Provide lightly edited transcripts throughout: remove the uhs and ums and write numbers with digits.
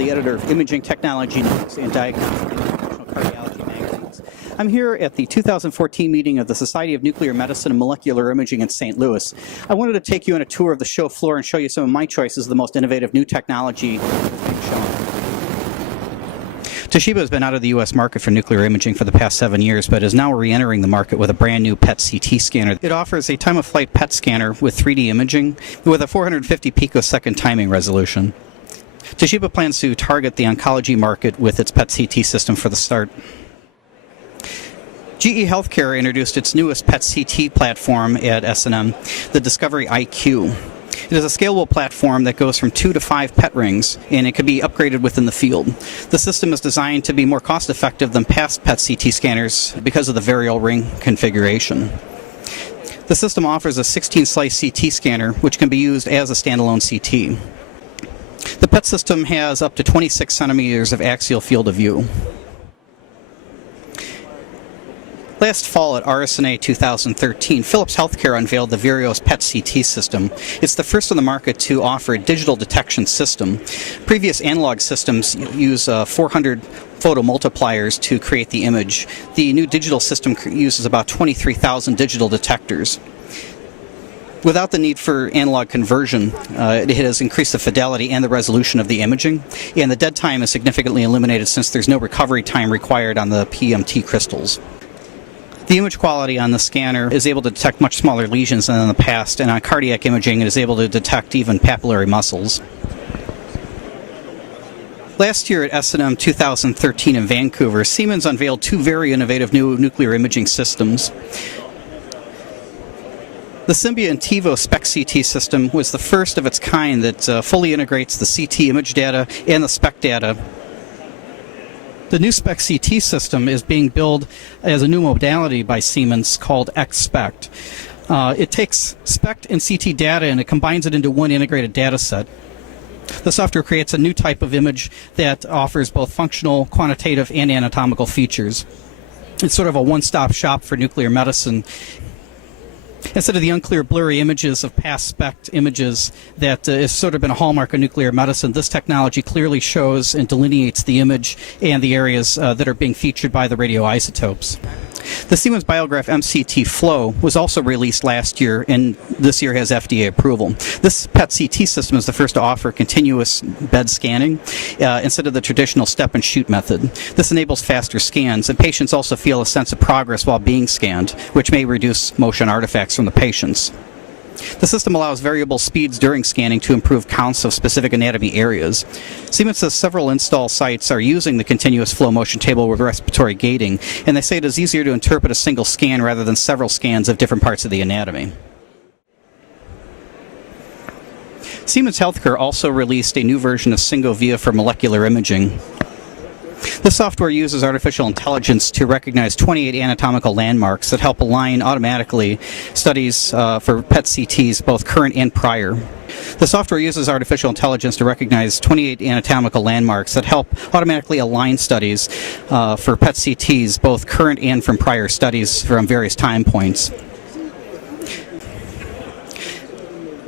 the editor of Imaging Technology News and Diagnostic and Interventional Cardiology magazines. I'm here at the 2014 meeting of the Society of Nuclear Medicine and Molecular Imaging in St. Louis. I wanted to take you on a tour of the show floor and show you some of my choices of the most innovative new technology that's being shown. Toshiba has been out of the U.S. market for nuclear imaging for the past 7 years, but is now re-entering the market with a brand new PET-CT scanner. It offers a time-of-flight PET scanner with 3D imaging with a 450 picosecond timing resolution. Toshiba plans to target the oncology market with its PET-CT system for the start. GE Healthcare introduced its newest PET-CT platform at SNM, the Discovery IQ. It is a scalable platform that goes from 2 to 5 PET rings, and it can be upgraded within the field. The system is designed to be more cost-effective than past PET-CT scanners because of the variable ring configuration. The system offers a 16-slice CT scanner, which can be used as a standalone CT. The PET system has up to 26 centimeters of axial field of view. Last fall at RSNA 2013, Philips Healthcare unveiled the Virios PET-CT system. It's the first on the market to offer a digital detection system. Previous analog systems use 400 photomultipliers to create the image. The new digital system uses about 23,000 digital detectors. Without the need for analog conversion, it has increased the fidelity and the resolution of the imaging, and the dead time is significantly eliminated since there's no recovery time required on the PMT crystals. The image quality on the scanner is able to detect much smaller lesions than in the past, and on cardiac imaging it is able to detect even papillary muscles. Last year at SNM 2013 in Vancouver, Siemens unveiled 2 very innovative new nuclear imaging systems. The Symbia Intivo SPECT-CT system was the first of its kind that fully integrates the CT image data and the SPECT data. The new SPECT-CT system is being billed as a new modality by Siemens called XSPECT. It takes SPECT and CT data and it combines it into one integrated data set. The software creates a new type of image that offers both functional, quantitative, and anatomical features. It's sort of a one-stop shop for nuclear medicine. Instead of the unclear, blurry images of past SPECT images that has sort of been a hallmark of nuclear medicine, this technology clearly shows and delineates the image and the areas that are being featured by the radioisotopes. The Siemens Biograph MCT Flow was also released last year, and this year has FDA approval. This PET-CT system is the first to offer continuous bed scanning instead of the traditional step-and-shoot method. This enables faster scans, and patients also feel a sense of progress while being scanned, which may reduce motion artifacts from the patients. The system allows variable speeds during scanning to improve counts of specific anatomy areas. Siemens says several install sites are using the continuous flow motion table with respiratory gating, and they say it is easier to interpret a single scan rather than several scans of different parts of the anatomy. Siemens Healthcare also released a new version of SyngoVia for molecular imaging. This software uses artificial intelligence to recognize 28 anatomical landmarks that help align automatically studies for PET-CTs, both current and prior. The software uses artificial intelligence to recognize 28 anatomical landmarks that help automatically align studies for PET-CTs, both current and from prior studies from various time points.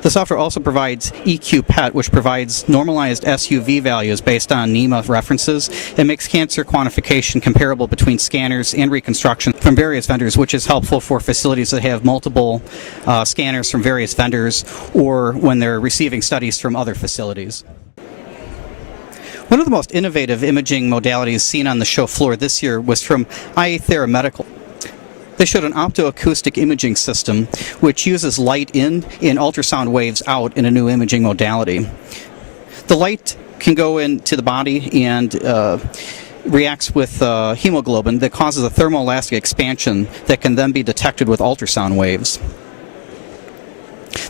The software also provides EQ-PET, which provides normalized SUV values based on NEMA references and makes cancer quantification comparable between scanners and reconstruction from various vendors, which is helpful for facilities that have multiple scanners from various vendors or when they're receiving studies from other facilities. One of the most innovative imaging modalities seen on the show floor this year was from Ithera Medical. They showed an optoacoustic imaging system which uses light in and ultrasound waves out in a new imaging modality. The light can go into the body and reacts with hemoglobin that causes a thermoelastic expansion that can then be detected with ultrasound waves.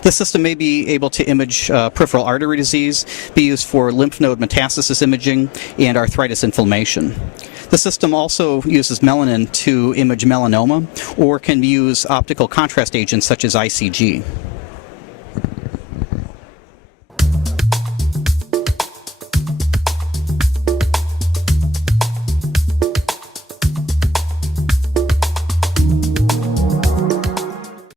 This system may be able to image peripheral artery disease, be used for lymph node metastasis imaging, and arthritis inflammation. The system also uses melanin to image melanoma or can use optical contrast agents such as ICG.